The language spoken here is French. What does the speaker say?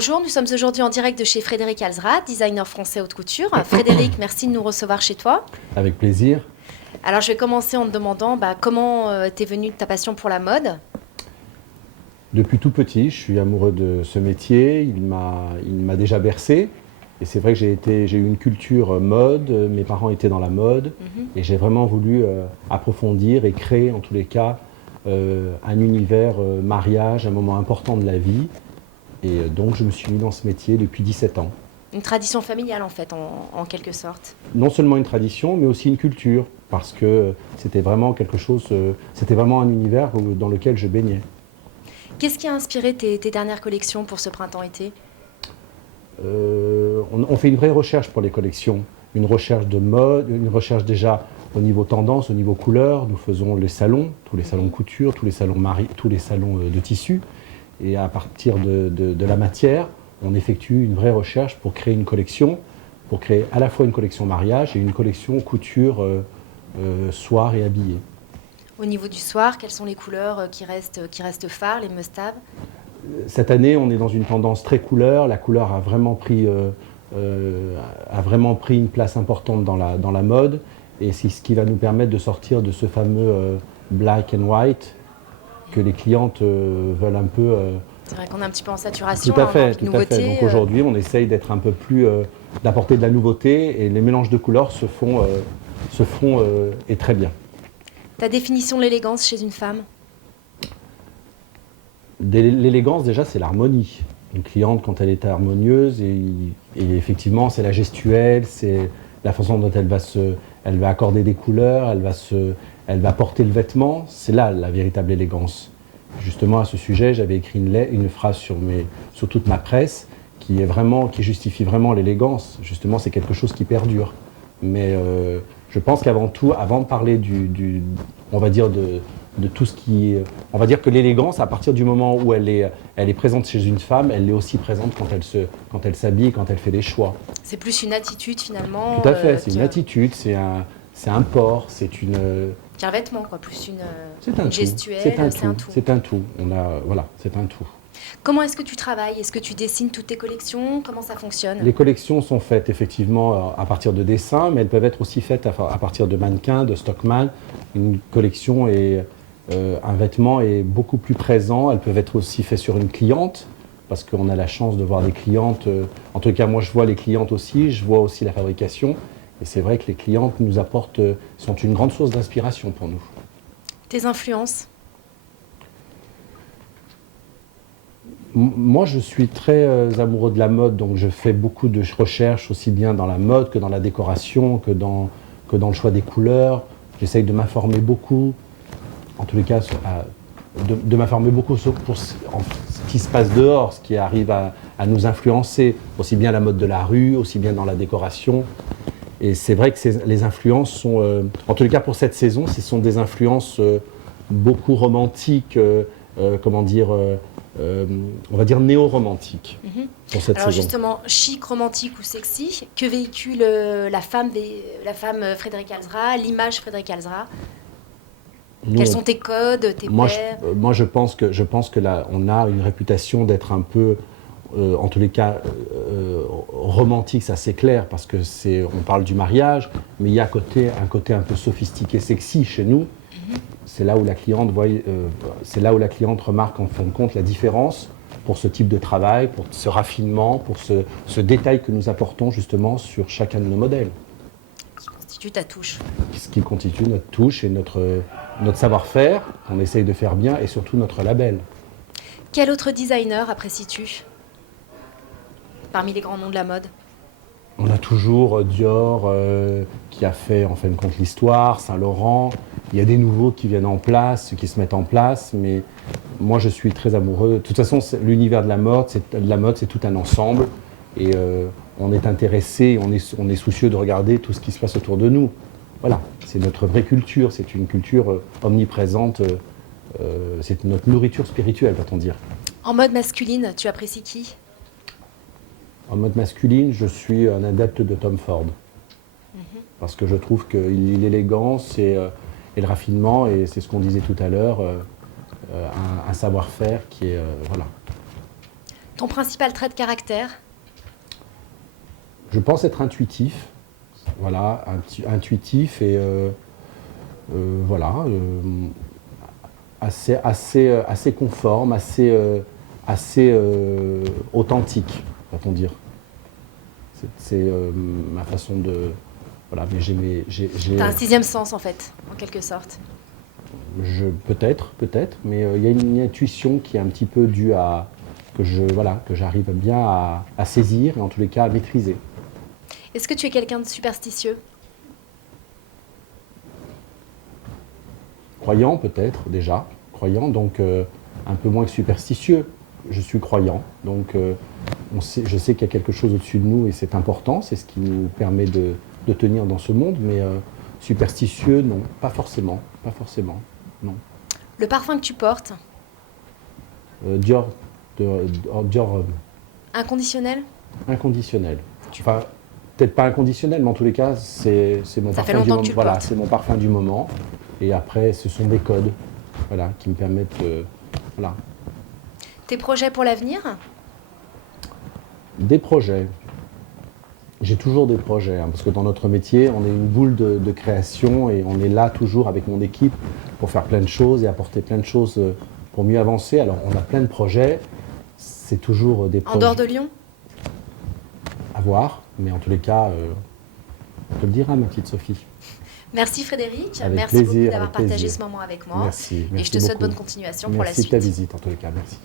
Bonjour, nous sommes aujourd'hui en direct de chez Frédéric Alzra, designer français haute couture. Frédéric, merci de nous recevoir chez toi. Avec plaisir. Alors je vais commencer en te demandant comment t'es venue ta passion pour la mode. Depuis tout petit, je suis amoureux de ce métier. Il m'a déjà bercé. Et c'est vrai que j'ai eu une culture mode. Mes parents étaient dans la mode. Et j'ai vraiment voulu approfondir et créer, en tous les cas, un univers mariage, un moment important de la vie. Et donc, je me suis mis dans ce métier depuis 17 ans. Une tradition familiale en fait, en quelque sorte. Non seulement une tradition, mais aussi une culture. Parce que c'était vraiment quelque chose, c'était vraiment un univers dans lequel je baignais. Qu'est-ce qui a inspiré tes dernières collections pour ce printemps-été? On fait une vraie recherche pour les collections, une recherche de mode, une recherche déjà au niveau tendance, au niveau couleur. Nous faisons les salons, tous les salons couture, tous les salons de tissu. Et à partir de la matière, on effectue une vraie recherche pour créer une collection, pour créer à la fois une collection mariage et une collection couture, soir et habillé. Au niveau du soir, quelles sont les couleurs qui restent phares, les must-have? Cette année, on est dans une tendance très couleur. La couleur a vraiment pris une place importante dans la mode. Et c'est ce qui va nous permettre de sortir de ce fameux black and white que les clientes veulent un peu. C'est vrai qu'on est un petit peu en saturation. Tout à fait, on a envie de tout à nouveauté, fait. Donc aujourd'hui, on essaye d'être un peu plus, d'apporter de la nouveauté. Et les mélanges de couleurs se font et très bien. Ta définition de l'élégance chez une femme? L'élégance, déjà, c'est l'harmonie. Une cliente, quand elle est harmonieuse, et effectivement, c'est la gestuelle, c'est la façon dont elle va accorder des couleurs, elle va porter le vêtement. C'est là la véritable élégance. Justement, à ce sujet, j'avais écrit une phrase sur toute ma presse qui justifie vraiment l'élégance. Justement, c'est quelque chose qui perdure. Mais je pense qu'avant tout, avant de parler on va dire de tout ce qui... On va dire que l'élégance, à partir du moment où elle est présente chez une femme, elle est aussi présente quand elle s'habille, quand elle fait des choix. C'est plus une attitude finalement. Tout à fait, c'est une attitude, c'est un port, c'est une... Qu'un vêtement, quoi, plus C'est un une tout. gestuelle, C'est un c'est un tout. tout. C'est un tout. Voilà, c'est un tout. Comment est-ce que tu travailles? Est-ce que tu dessines toutes tes collections? Comment ça fonctionne? Les collections sont faites effectivement à partir de dessins, mais elles peuvent être aussi faites à partir de mannequins, de stockman. Une collection un vêtement est beaucoup plus présent. Elles peuvent être aussi faites sur une cliente, parce qu'on a la chance de voir des clientes. En tout cas, moi, je vois les clientes aussi. Je vois aussi la fabrication. Et c'est vrai que les clientes sont une grande source d'inspiration pour nous. Tes influences? Moi, je suis très amoureux de la mode, donc je fais beaucoup de recherches, aussi bien dans la mode que dans la décoration, que dans le choix des couleurs. J'essaye de m'informer beaucoup, en tous les cas, de m'informer beaucoup pour ce qui se passe dehors, ce qui arrive à nous influencer, aussi bien la mode de la rue, aussi bien dans la décoration. Et c'est vrai que les influences sont, en tous les cas pour cette saison, ce sont des influences beaucoup romantiques, on va dire néo-romantiques pour cette Alors saison. justement, chic, romantique ou sexy, que véhicule la femme Frédéric Alzra, l'image Frédéric Alzra? Quels sont tes codes, tes plaies? Moi, je pense que là, on a une réputation d'être un peu, en tous les cas, romantique, ça c'est clair, parce que on parle du mariage, mais il y a un côté un peu sophistiqué, sexy chez nous. C'est là où la cliente remarque en fin de compte la différence pour ce type de travail, pour ce raffinement, pour ce détail que nous apportons justement sur chacun de nos modèles. Qui constitue ta touche. Ce qui constitue notre touche et notre savoir-faire, qu'on essaye de faire bien, et surtout notre label. Quel autre designer apprécies-tu parmi les grands noms de la mode? On a toujours Dior qui a fait en fin de compte l'histoire, Saint-Laurent. Il y a des nouveaux qui viennent en place, qui se mettent en place, mais moi je suis très amoureux. De toute façon, l'univers de la mode, c'est tout un ensemble, et on est intéressé, on est soucieux de regarder tout ce qui se passe autour de nous. Voilà, c'est notre vraie culture, c'est une culture omniprésente, c'est notre nourriture spirituelle, va-t-on dire. En mode masculine, tu apprécies qui? En mode masculine, je suis un adepte de Tom Ford. Parce que je trouve que l'élégance et le raffinement, et c'est ce qu'on disait tout à l'heure, un savoir-faire qui est... voilà. Ton principal trait de caractère? Je pense être intuitif. Voilà, intuitif et voilà, assez conforme, assez authentique, va-t-on dire. C'est ma façon de... Voilà, mais T'as un sixième sens, en fait, en quelque sorte. Peut-être, mais il y a une intuition qui est un petit peu due à... que j'arrive bien à saisir et en tous les cas à maîtriser. Est-ce que tu es quelqu'un de superstitieux? Croyant peut-être déjà, croyant, donc un peu moins que superstitieux. Je suis croyant, donc je sais qu'il y a quelque chose au-dessus de nous et c'est important, c'est ce qui nous permet de tenir dans ce monde, mais superstitieux, non, pas forcément, non. Le parfum que tu portes? Dior, Dior Inconditionnel? inconditionnel. Enfin, peut-être pas inconditionnel, mais en tous les cas, c'est mon Ça fait parfum du longtemps que moment. tu le Voilà, portes. c'est mon parfum du moment. Et après, ce sont des codes, voilà, qui me permettent, voilà, Tes projets pour l'avenir? des projets. J'ai toujours des projets, hein, parce que dans notre métier, on est une boule de création et on est là toujours avec mon équipe pour faire plein de choses et apporter plein de choses pour mieux avancer. Alors, on a plein de projets. C'est toujours des En projets dehors de Lyon? à voir, mais en tous les cas, on te le dira, ma petite Sophie. Merci Frédéric, Avec merci plaisir, beaucoup d'avoir avec partagé plaisir. ce moment avec moi. Merci, et je merci te souhaite beaucoup. bonne continuation pour la Merci de suite. ta visite, en tous les cas, merci.